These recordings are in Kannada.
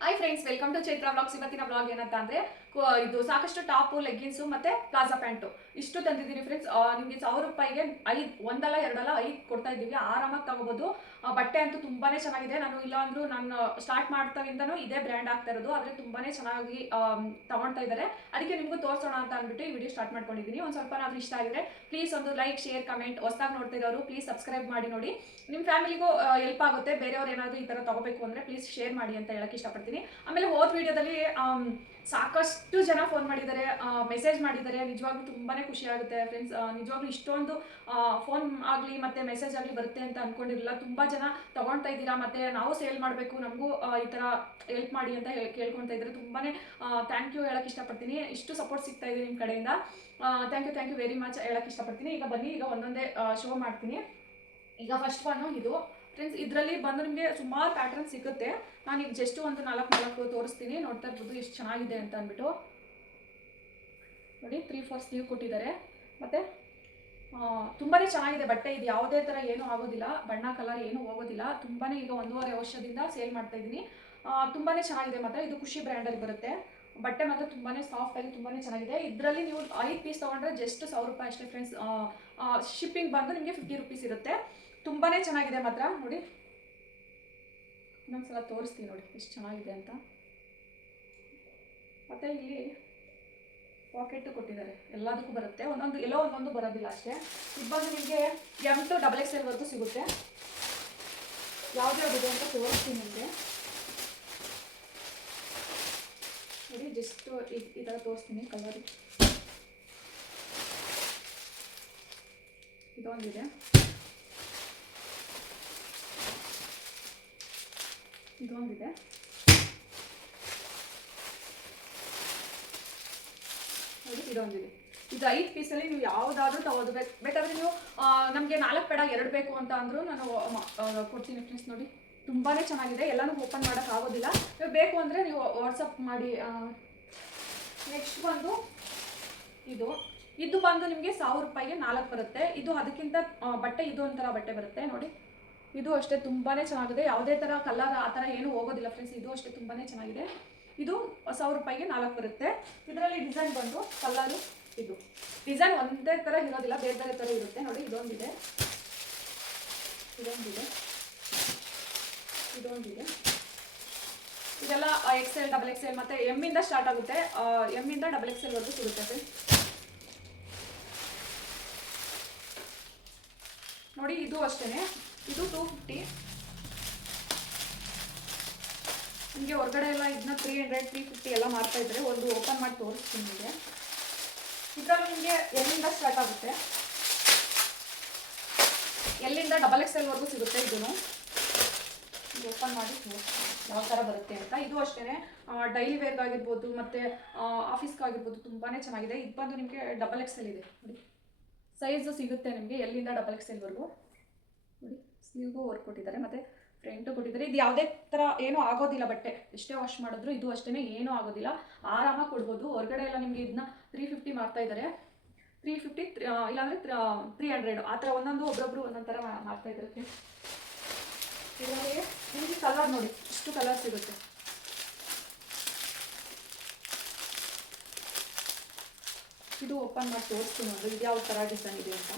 Hi friends welcome to Chaitra blogs ಇವತ್ತಿನ ಬ್ಲಾಗ್ ಏನಂತ ಅಂದ್ರೆ ಇದು ಸಾಕಷ್ಟು ಟಾಪು, ಲೆಗ್ಗಿನ್ಸು ಮತ್ತೆ ಪ್ಲಾಜಾ ಪ್ಯಾಂಟು. ಇಷ್ಟು ತಂದಿದ್ದೀನಿ ಫ್ರೆಂಡ್ಸ್ ನಿಮಗೆ ಸಾವಿರ ರೂಪಾಯಿಗೆ ಐದು, ಒಂದಲ್ಲ, ಎರಡಲ್ಲ ಐದು ಕೊಡ್ತಾ ಇದ್ದೀವಿ. ಆರಾಮಾಗಿ ತಗೋಬೋದು. ಬಟ್ಟೆ ಅಂತೂ ತುಂಬಾನೇ ಚೆನ್ನಾಗಿದೆ. ನಾನು ಇಲ್ಲಾಂದ್ರೂ ನಾನು ಸ್ಟಾರ್ಟ್ ಮಾಡ್ತಾಗಿಂದನೂ ಇದೇ ಬ್ರ್ಯಾಂಡ್ ಆಗ್ತಾ ಇರೋದು. ಆದರೆ ತುಂಬಾನೇ ಚೆನ್ನಾಗಿ ತಗೊಳ್ತಾ ಇದ್ದಾರೆ ಅದಕ್ಕೆ ನಿಮಗೂ ತೋರಿಸೋಣ ಅಂತ ಅಂದ್ಬಿಟ್ಟು ಈ ವಿಡಿಯೋ ಸ್ಟಾರ್ಟ್ ಮಾಡ್ಕೊಂಡಿದ್ದೀನಿ ಒಂದು ಸ್ವಲ್ಪ ನಾವು ಇಷ್ಟ ಆಗಿದೆ ಪ್ಲೀಸ್ ಒಂದು ಲೈಕ್ ಶೇರ್ ಕಮೆಂಟ್ ಹೊಸದಾಗಿ ನೋಡ್ತಿರೋರು ಪ್ಲೀಸ್ ಸಬ್ಸ್ಕ್ರೈಬ್ ಮಾಡಿ ನೋಡಿ. ನಿಮ್ಮ ಫ್ಯಾಮಿಲಿಗೂ ಹೆಲ್ಪ್ ಆಗುತ್ತೆ. ಬೇರೆಯವ್ರು ಏನಾದರೂ ಈ ಥರ ತಗೋಬೇಕು ಅಂದರೆ ಪ್ಲೀಸ್ ಶೇರ್ ಮಾಡಿ ಅಂತ ಹೇಳಕ್ಕೆ ಇಷ್ಟಪಡ್ತೀನಿ. ಆಮೇಲೆ ಹೋದ ವಿಡಿಯೋದಲ್ಲಿ ಸಾಕಷ್ಟು ಜನ ಫೋನ್ ಮಾಡಿದ್ದಾರೆ ಮೆಸೇಜ್ ಮಾಡಿದ್ದಾರೆ. ನಿಜವಾಗ್ಲೂ ತುಂಬಾ ಖುಷಿ ಆಗುತ್ತೆ ಫ್ರೆಂಡ್ಸ್ ನಿಜವಾಗ್ಲೂ ಇಷ್ಟೊಂದು ಫೋನ್ ಆಗಲಿ ಮತ್ತು ಮೆಸೇಜ್ ಆಗಲಿ ಬರುತ್ತೆ ಅಂತ ಅಂದ್ಕೊಂಡಿರಲಿಲ್ಲ ತುಂಬ ಜನ ತಗೊಳ್ತಾ ಇದ್ದೀರಾ? ಮತ್ತು ನಾವು ಸೇಲ್ ಮಾಡಬೇಕು. ನಮಗೂ ಈ ಥರ ಹೆಲ್ಪ್ ಮಾಡಿ ಅಂತ ಹೇಳಿ ಕೇಳ್ಕೊಳ್ತಾ ಇದ್ದಾರೆ. ತುಂಬಾ ಥ್ಯಾಂಕ್ ಯು ಹೇಳಕ್ಕೆ ಇಷ್ಟಪಡ್ತೀನಿ. ಇಷ್ಟು ಸಪೋರ್ಟ್ ಸಿಗ್ತಾ ಇದೆ ನಿಮ್ಮ ಕಡೆಯಿಂದ. Thank you thank you very much ಹೇಳಕ್ಕೆ ಇಷ್ಟಪಡ್ತೀನಿ. ಈಗ ಬನ್ನಿ, ಈಗ ಒಂದೊಂದೇ ಶೋ ಮಾಡ್ತೀನಿ. ಈಗ ಫಸ್ಟ್ ಒನ್ನು ಇದು. ಫ್ರೆಂಡ್ಸ್ ಇದರಲ್ಲಿ ಬಂದು ನಿಮಗೆ ಸುಮಾರು ಪ್ಯಾಟರ್ನ್ ಸಿಗುತ್ತೆ. ನಾನು ಈಗ ಜಸ್ಟ್ ಒಂದು ನಾಲ್ಕು ನಾಲ್ಕು ತೋರಿಸ್ತೀನಿ. ನೋಡ್ತಾ ಇರ್ಬೋದು ಎಷ್ಟು ಚೆನ್ನಾಗಿದೆ ಅಂತ ಅಂದ್ಬಿಟ್ಟು. ನೋಡಿ ತ್ರೀ ಫೋರ್ ಸ್ಲೀವ್ ಕೊಟ್ಟಿದ್ದಾರೆ. ಮತ್ತು ತುಂಬಾ ಚೆನ್ನಾಗಿದೆ ಬಟ್ಟೆ ಇದು. ಯಾವುದೇ ಥರ ಏನೂ ಆಗೋದಿಲ್ಲ. ಬಣ್ಣ ಕಲರ್ ಏನೂ ಹೋಗೋದಿಲ್ಲ. ತುಂಬಾ ಈಗ ಒಂದೂವರೆ ವರ್ಷದಿಂದ ಸೇಲ್ ಮಾಡ್ತಾ ಇದ್ದೀನಿ. ತುಂಬಾ ಚೆನ್ನಾಗಿದೆ ಮಾತ್ರ. ಇದು ಖುಷಿ ಬ್ರ್ಯಾಂಡಲ್ಲಿ ಬರುತ್ತೆ. ಬಟ್ಟೆ ಮಾತ್ರ ತುಂಬಾ ಆಗಿ ತುಂಬಾ ಚೆನ್ನಾಗಿದೆ. ಇದರಲ್ಲಿ ನೀವು ಐದು ಪೀಸ್ ತೊಗೊಂಡ್ರೆ ಜಸ್ಟ್ ಸಾವಿರ ರೂಪಾಯಿ ಅಷ್ಟೇ ಫ್ರೆಂಡ್ಸ್ ಶಿಪ್ಪಿಂಗ್ ಬಂದು ನಿಮಗೆ ಫಿಫ್ಟಿ ರುಪೀಸ್ ಇರುತ್ತೆ. ತುಂಬಾ ಚೆನ್ನಾಗಿದೆ ಮಾತ್ರ. ನೋಡಿ. ಇನ್ನೊಂದ್ಸಲ ತೋರಿಸ್ತೀನಿ ನೋಡಿ ಎಷ್ಟು ಚೆನ್ನಾಗಿದೆ ಅಂತ. ಮತ್ತು ಇಲ್ಲಿ ಪಾಕೆಟ್ ಕೊಟ್ಟಿದ್ದಾರೆ. ಎಲ್ಲದಕ್ಕೂ ಬರುತ್ತೆ. ಒಂದೊಂದು, ಎಲ್ಲೋ ಒಂದೊಂದು ಬರೋದಿಲ್ಲ ಅಷ್ಟೇ. ಇದು ನಿಮಗೆ ಎಂ ಟು ಡಬಲ್ ಎಕ್ಸ್ ಎಲ್ವರೆಗೂ ಸಿಗುತ್ತೆ. ಯಾವ್ದು ಯಾವ್ದಿದೆ ಅಂತ ತೋರಿಸ್ತೀನಿ ನಿಮಗೆ. ನೋಡಿ ಜಸ್ಟ್ ಈ ಥರ ತೋರಿಸ್ತೀನಿ ಕಲರ್ ಇದೊಂದಿದೆ. ಇದೊಂದಿದೆ ನೋಡಿ ಇದೊಂದಿದೆ ಇದು ಐದು ಪೀಸಲ್ಲಿ ನೀವು ಯಾವುದಾದ್ರೂ ತಗೋದು ಬೇಕು ಬೇಕಾದ್ರೆ ನೀವು ನಮಗೆ ನಾಲ್ಕು ಬೇಡ ಎರಡು ಬೇಕು ಅಂತ ಅಂದರೂ ನಾನು ಕೊಡ್ತೀನಿ ಫ್ರೆಂಡ್ಸ್ ನೋಡಿ. ತುಂಬಾ ಚೆನ್ನಾಗಿದೆ. ಎಲ್ಲನೂ ಓಪನ್ ಮಾಡೋಕ್ಕಾಗೋದಿಲ್ಲ ನೀವು ಬೇಕು ಅಂದರೆ ನೀವು ವಾಟ್ಸಪ್ ಮಾಡಿ ನೆಕ್ಸ್ಟ್ ಬಂದು ಇದು. ಇದು ಬಂದು ನಿಮಗೆ ಸಾವಿರ ರೂಪಾಯಿಗೆ ನಾಲ್ಕು ಬರುತ್ತೆ. ಇದು ಅದಕ್ಕಿಂತ ಬಟ್ಟೆ ಇದು ಒಂಥರ ಬಟ್ಟೆ ಬರುತ್ತೆ. ನೋಡಿ. ಇದು ಅಷ್ಟೇ ತುಂಬಾ ಚೆನ್ನಾಗಿದೆ. ಯಾವುದೇ ಥರ ಕಲರ್ ಆ ಥರ ಏನೂ ಹೋಗೋದಿಲ್ಲ ಫ್ರೆಂಡ್ಸ್ ಇದು ಅಷ್ಟೇ ತುಂಬಾ ಚೆನ್ನಾಗಿದೆ. ಇದು ಸಾವಿರ ರೂಪಾಯಿಗೆ ನಾಲ್ಕು ಬರುತ್ತೆ. ಇದರಲ್ಲಿ ಡಿಸೈನ್ ಬಂದು ಕಲರು ಇದು. ಡಿಸೈನ್ ಒಂದೇ ಥರ ಇರೋದಿಲ್ಲ, ಬೇರೆ ಬೇರೆ ಥರ ಇರುತ್ತೆ. ನೋಡಿ, ಇದೊಂದಿದೆ. ಇದೊಂದಿದೆ. ಇದೊಂದಿದೆ. ಇದೆಲ್ಲ X L double X L ಮತ್ತು ಎಮ್ಮಿಂದ ಸ್ಟಾರ್ಟ್ ಆಗುತ್ತೆ. ಎಮ್ಮಿಂದ ಡಬಲ್ ಎಕ್ಸ್ ಎಲ್ವರೆಗೂ ಸಿಗುತ್ತೆ ನೋಡಿ, ಇದು ಅಷ್ಟೇ ಇದು ಟೂ ಫಿಫ್ಟಿ ನಿಮಗೆ ಹೊರಗಡೆ ಎಲ್ಲ ಇದನ್ನ ತ್ರೀ ಹಂಡ್ರೆಡ್ ತ್ರೀ ಫಿಫ್ಟಿ ಎಲ್ಲ ಮಾಡ್ತಾ ಇದ್ರೆ ಒಂದು ಓಪನ್ ಮಾಡಿ ತೋರಿಸ್ತೀನಿ ನಿಮಗೆ. ಇದರಲ್ಲಿ ನಿಮಗೆ ಎಲ್ಲಿಂದ ಸ್ಟಾರ್ಟ್ ಆಗುತ್ತೆ? ಎಲ್ಲಿಂದ ಡಬಲ್ ಎಕ್ಸ್ ಎಲ್ವರೆಗೂ ಸಿಗುತ್ತೆ ಇದನ್ನು ಓಪನ್ ಮಾಡಿ ಯಾವ ಥರ ಬರುತ್ತೆ ಅಂತ. ಇದು ಅಷ್ಟೇ ಡೈಲಿ ವೇರ್ಗಾಗಿರ್ಬೋದು ಮತ್ತು ಆಫೀಸ್ಗಾಗಿರ್ಬೋದು ತುಂಬಾ ಚೆನ್ನಾಗಿದೆ. ಇದು ಬಂದು ನಿಮಗೆ ಡಬಲ್ ಎಕ್ಸ್ ಎಲ್ ಇದೆ. ನೋಡಿ. ಸೈಜು ಸಿಗುತ್ತೆ ನಿಮಗೆ ಎಲ್ಲಿಂದ ಡಬಲ್ ಎಕ್ಸ್ ಎಲ್ವರೆಗೂ ನೋಡಿ. ಸ್ಲೀವ್ಗೂ ವರ್ಕ್ ಕೊಟ್ಟಿದ್ದಾರೆ ಮತ್ತೆ ಫ್ರಂಟು ಕೊಟ್ಟಿದ್ದಾರೆ. ಇದು ಯಾವುದೇ ಥರ ಏನೂ ಆಗೋದಿಲ್ಲ ಬಟ್ಟೆ. ಎಷ್ಟೇ ವಾಶ್ ಮಾಡಿದ್ರು ಇದು ಅಷ್ಟೇ ಏನೂ ಆಗೋದಿಲ್ಲ. ಆರಾಮಾಗಿ ಕೊಡ್ಬೋದು. ಹೊರಗಡೆ ಎಲ್ಲ ನಿಮಗೆ ಇದನ್ನ ತ್ರೀ ಫಿಫ್ಟಿ ಮಾಡ್ತಾ ಇದ್ದಾರೆ. ತ್ರೀ ಫಿಫ್ಟಿ ಇಲ್ಲಾಂದರೆ ತ್ರೀ ಹಂಡ್ರೆಡು ಆ ಥರ ಒಂದೊಂದು ಒಬ್ಬೊಬ್ರು ಒಂದೊಂದು ಥರ ಮಾಡ್ತಾ ಇದ್ದಾರೆ ನಿಮಗೆ ಕಲರ್ ನೋಡಿ. ಇಷ್ಟು ಕಲರ್ ಸಿಗುತ್ತೆ. ಇದು ಓಪನ್ ಮಾಡಿ ತೋರಿಸ್ತೀನಿ ಒಂದು. ಇದು ಯಾವ ಥರ ಡಿಸೈನ್ ಇದೆ ಅಂತ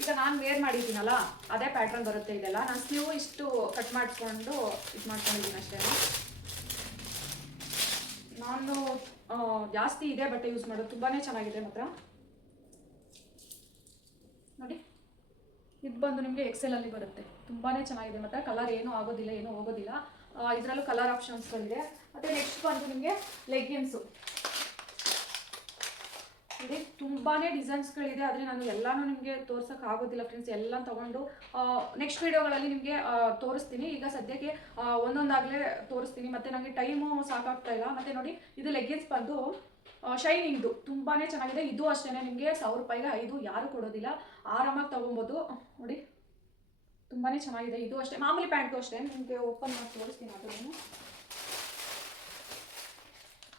ಈಗ ನಾನು ವೇರ್ ಮಾಡಿದ್ದೀನಲ್ಲ, ಅದೇ ಪ್ಯಾಟ್ರನ್ ಬರುತ್ತೆ ಇದೆಲ್ಲ ನಾನು ಸ್ಲೀವ್ ಇಷ್ಟು ಕಟ್ ಮಾಡಿಕೊಂಡು ಇದು ಮಾಡ್ಕೊಂಡಿದ್ದೀನಿ ಅಷ್ಟೇ. ನಾನು ಜಾಸ್ತಿ ಇದೆ ಬಟ್ಟೆ ಯೂಸ್ ಮಾಡೋದು. ತುಂಬಾ ಚೆನ್ನಾಗಿದೆ ಮಾತ್ರ. ನೋಡಿ. ಇದು ಬಂದು ನಿಮಗೆ ಎಕ್ಸೆಲಲ್ಲಿ ಬರುತ್ತೆ. ತುಂಬಾ ಚೆನ್ನಾಗಿದೆ ಮಾತ್ರ. ಕಲರ್ ಏನೂ ಆಗೋದಿಲ್ಲ, ಏನೂ ಹೋಗೋದಿಲ್ಲ. ಇದರಲ್ಲೂ ಕಲರ್ ಆಪ್ಷನ್ಸ್ಗಳಿದೆ ಮತ್ತು ನೆಕ್ಸ್ಟ್ ಬಂದು ನಿಮಗೆ ಲೆಗ್ಗಿನ್ಸು ಇದೆ. ತುಂಬಾ ಡಿಸೈನ್ಸ್ಗಳಿದೆ. ಆದರೆ ನಾನು ಎಲ್ಲಾನು ನಿಮಗೆ ತೋರ್ಸೋಕೆ ಆಗೋದಿಲ್ಲ ಫ್ರೆಂಡ್ಸ್. ಎಲ್ಲ ತೊಗೊಂಡು ನೆಕ್ಸ್ಟ್ ವೀಡಿಯೋಗಳಲ್ಲಿ ನಿಮಗೆ ತೋರಿಸ್ತೀನಿ. ಈಗ ಸದ್ಯಕ್ಕೆ ಒಂದೊಂದಾಗಲೇ ತೋರಿಸ್ತೀನಿ. ಮತ್ತು ನನಗೆ ಟೈಮು ಸಾಕಾಗ್ತಾ ಇಲ್ಲ. ಮತ್ತು ನೋಡಿ, ಇದು ಲೆಗ್ಗಿನ್ಸ್ ಬಂದು ಶೈನಿಂಗ್ದು ತುಂಬಾ ಚೆನ್ನಾಗಿದೆ. ಇದು ಅಷ್ಟೇ ನಿಮಗೆ ಸಾವಿರ ರೂಪಾಯಿಗೆ ಐದು ಯಾರು ಕೊಡೋದಿಲ್ಲ. ಆರಾಮಾಗಿ ತೊಗೊಬೋದು. ನೋಡಿ ತುಂಬಾ ಚೆನ್ನಾಗಿದೆ. ಇದು ಅಷ್ಟೇ. ಮಾಮೂಲಿ ಪ್ಯಾಂಟು ಅಷ್ಟೇ. ನಿಮಗೆ ಓಪನ್ ಮಾಡಿ ತೋರಿಸ್ತೀನಿ ಅದನ್ನು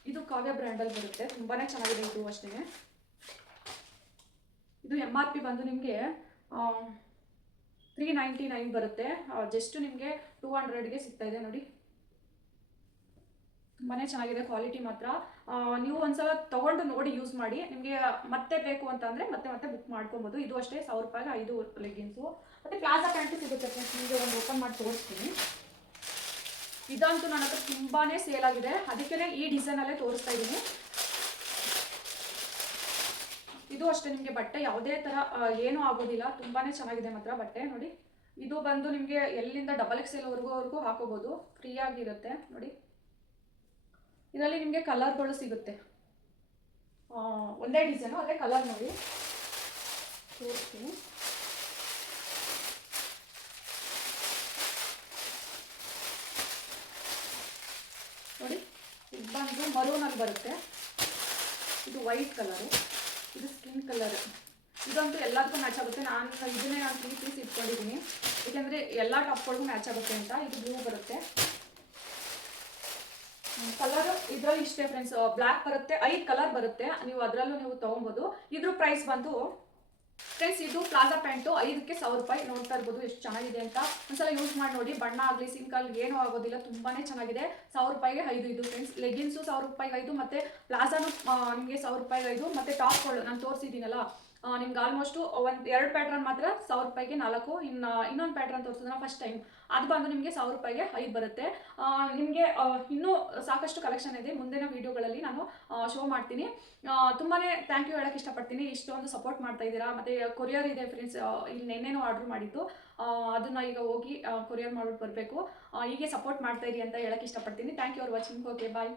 ಇದು ಕಾವ್ಯ ಬ್ರ್ಯಾಂಡಲ್ಲಿ ಬರುತ್ತೆ. ತುಂಬಾ ಚೆನ್ನಾಗಿದೆ. ಇದು ಅಷ್ಟೇ ಇದು ಎಂ ಆರ್ ಪಿ ಬಂದು ನಿಮಗೆ ತ್ರೀ ನೈಂಟಿ ನೈನ್ ಬರುತ್ತೆ. ಜಸ್ಟ್ ನಿಮಗೆ ಟೂ ಹಂಡ್ರೆಡ್ಗೆ ಸಿಗ್ತಾ ಇದೆ ನೋಡಿ. ತುಂಬಾ ಚೆನ್ನಾಗಿದೆ ಕ್ವಾಲಿಟಿ ಮಾತ್ರ. ನೀವು ಒಂದ್ಸಲ ತೊಗೊಂಡು ನೋಡಿ ಯೂಸ್ ಮಾಡಿ. ನಿಮಗೆ ಮತ್ತೆ ಬೇಕು ಅಂತಂದರೆ ಮತ್ತೆ ಮತ್ತೆ ಬುಕ್ ಮಾಡ್ಕೊಬೋದು. ಇದು ಅಷ್ಟೇ ಸಾವಿರ ರೂಪಾಯಿಗೆ ಐದು ಲೆಗ್ಗಿನ್ಸು ಮತ್ತು ಪ್ಲಾಜಾ ಪ್ಯಾಂಟ್ ಸಿಗುತ್ತೆ ಫ್ರೆಂಡ್ಸ್ ನಿಮಗೆ ಒಂದು ಓಪನ್ ಮಾಡಿ ತೋರಿಸ್ತೀನಿ. ಇದಂತೂ ನನ್ನ ಹತ್ರ ತುಂಬಾ ಸೇಲ್ ಆಗಿದೆ. ಅದಕ್ಕೆ ಈ ಡಿಸೈನಲ್ಲೇ ತೋರಿಸ್ತಾ ಇದ್ದೀನಿ ಇದು ಅಷ್ಟೇ ನಿಮಗೆ ಬಟ್ಟೆ ಯಾವುದೇ ಥರ ಏನೂ ಆಗೋದಿಲ್ಲ. ತುಂಬಾ ಚೆನ್ನಾಗಿದೆ ಮಾತ್ರ ಬಟ್ಟೆ, ನೋಡಿ. ಇದು ಬಂದು ನಿಮಗೆ ಎಲ್ಲಿಂದ ಡಬಲ್ ಎಕ್ಸ್ ಎಲ್ವರೆಗೂ ಹಾಕೋಬೋದು. ಫ್ರೀಯಾಗಿರುತ್ತೆ ನೋಡಿ. ಇದರಲ್ಲಿ ನಿಮಗೆ ಕಲರ್ಗಳು ಸಿಗುತ್ತೆ. ಒಂದೇ ಡಿಸೈನು ಅದೇ ಕಲರ್ ನೋಡಿ. ತೋರಿಸ್ತೀನಿ. ನೋಡಿ, ಇದು ಬಂದು ಮರೂನಲ್ಲಿ ಬರುತ್ತೆ. ಇದು ವೈಟ್ ಕಲರು ಇದು ಸ್ಕಿನ್ ಕಲರ್. ಇದಂತೂ ಎಲ್ಲದಕ್ಕೂ ಮ್ಯಾಚ್ ಆಗುತ್ತೆ. ನಾನು ಇದನ್ನೇ ನಾನು ತ್ರೀ ಪೀಸ್ ಇಟ್ಕೊಂಡಿದ್ದೀನಿ. ಏಕೆಂದರೆ ಎಲ್ಲ ಟಾಪ್ಗಳಿಗೂ ಮ್ಯಾಚ್ ಆಗುತ್ತೆ ಅಂತ. ಇದು ಬ್ಲೂ ಬರುತ್ತೆ. ಕಲರ್ ಇದರಲ್ಲಿ ಇಷ್ಟೇ ಫ್ರೆಂಡ್ಸ್ ಬ್ಲ್ಯಾಕ್ ಬರುತ್ತೆ. ಐದು ಕಲರ್ ಬರುತ್ತೆ. ನೀವು ಅದರಲ್ಲೂ ನೀವು ತೊಗೊಬೋದು. ಇದ್ರ ಪ್ರೈಸ್ ಬಂದು ಫ್ರೆಂಡ್ಸ್ ಇದು ಪ್ಲಾಜಾ ಪ್ಯಾಂಟು ಐದಕ್ಕೆ ಸಾವಿರ ರೂಪಾಯಿ ನೋಡ್ತಾ ಇರ್ಬೋದು, ಎಷ್ಟು ಚೆನ್ನಾಗಿದೆ ಅಂತ. ಒಂದ್ಸಲ ಯೂಸ್ ಮಾಡಿ ನೋಡಿ, ಬಣ್ಣ ಆಗಲಿ ಸಿಂಕಲ್ ಏನೂ ಆಗೋದಿಲ್ಲ, ತುಂಬಾನೇ ಚೆನ್ನಾಗಿದೆ. ಸಾವಿರ ರೂಪಾಯಿಗೆ ಐದು ಇದು ಫ್ರೆಂಡ್ಸ್ ಲೆಗಿನ್ಸು ಸಾವಿರ ರೂಪಾಯಿಗೆ ಐದು, ಮತ್ತು ಪ್ಲಾಜಾನು ನಿಮಗೆ ಸಾವಿರ ರೂಪಾಯಿಗೆ ಐದು, ಮತ್ತು ಟಾಪ್ಗಳು ನಾನು ತೋರಿಸಿದ್ದೀನಲ್ಲ. ನಿಮ್ಗೆ ಆಲ್ಮೋಸ್ಟು ಒಂದು ಎರಡು ಪ್ಯಾಟ್ರನ್ ಮಾತ್ರ ಸಾವಿರ ರೂಪಾಯಿಗೆ ನಾಲ್ಕು, ಇನ್ನು ಇನ್ನೊಂದು ಪ್ಯಾಟ್ರನ್ ತೋರಿಸಿದ್ರೆ ಫಸ್ಟ್ ಟೈಮ್ ಅದು ಬಂದು ನಿಮಗೆ ಸಾವಿರ ರೂಪಾಯಿಗೆ ಐದು ಬರುತ್ತೆ. ನಿಮಗೆ ಇನ್ನೂ ಸಾಕಷ್ಟು ಕಲೆಕ್ಷನ್ ಇದೆ. ಮುಂದಿನ ವೀಡಿಯೋಗಳಲ್ಲಿ ನಾನು ಶೋ ಮಾಡ್ತೀನಿ. ತುಂಬಾ ಥ್ಯಾಂಕ್ ಯು ಹೇಳೋಕ್ಕೆ ಇಷ್ಟಪಡ್ತೀನಿ. ಇಷ್ಟೊಂದು ಸಪೋರ್ಟ್ ಮಾಡ್ತಾ ಇದ್ದೀರಾ. ಮತ್ತು ಕೊರಿಯರ್ ಇದೆ ಫ್ರೆಂಡ್ಸ್ ಇಲ್ಲಿ ನೆನ್ನೆನೂ ಆರ್ಡ್ರ್ ಮಾಡಿದ್ದು. ಅದನ್ನು ಈಗ ಹೋಗಿ ಕೊರಿಯರ್ ಮಾಡ್ಬಿಟ್ಟು ಬರಬೇಕು. ಹೀಗೆ ಸಪೋರ್ಟ್ ಮಾಡ್ತಾ ಇರಿ ಅಂತ ಹೇಳೋಕ್ಕೆ ಇಷ್ಟಪಡ್ತೀನಿ. Thank you for watching okay bye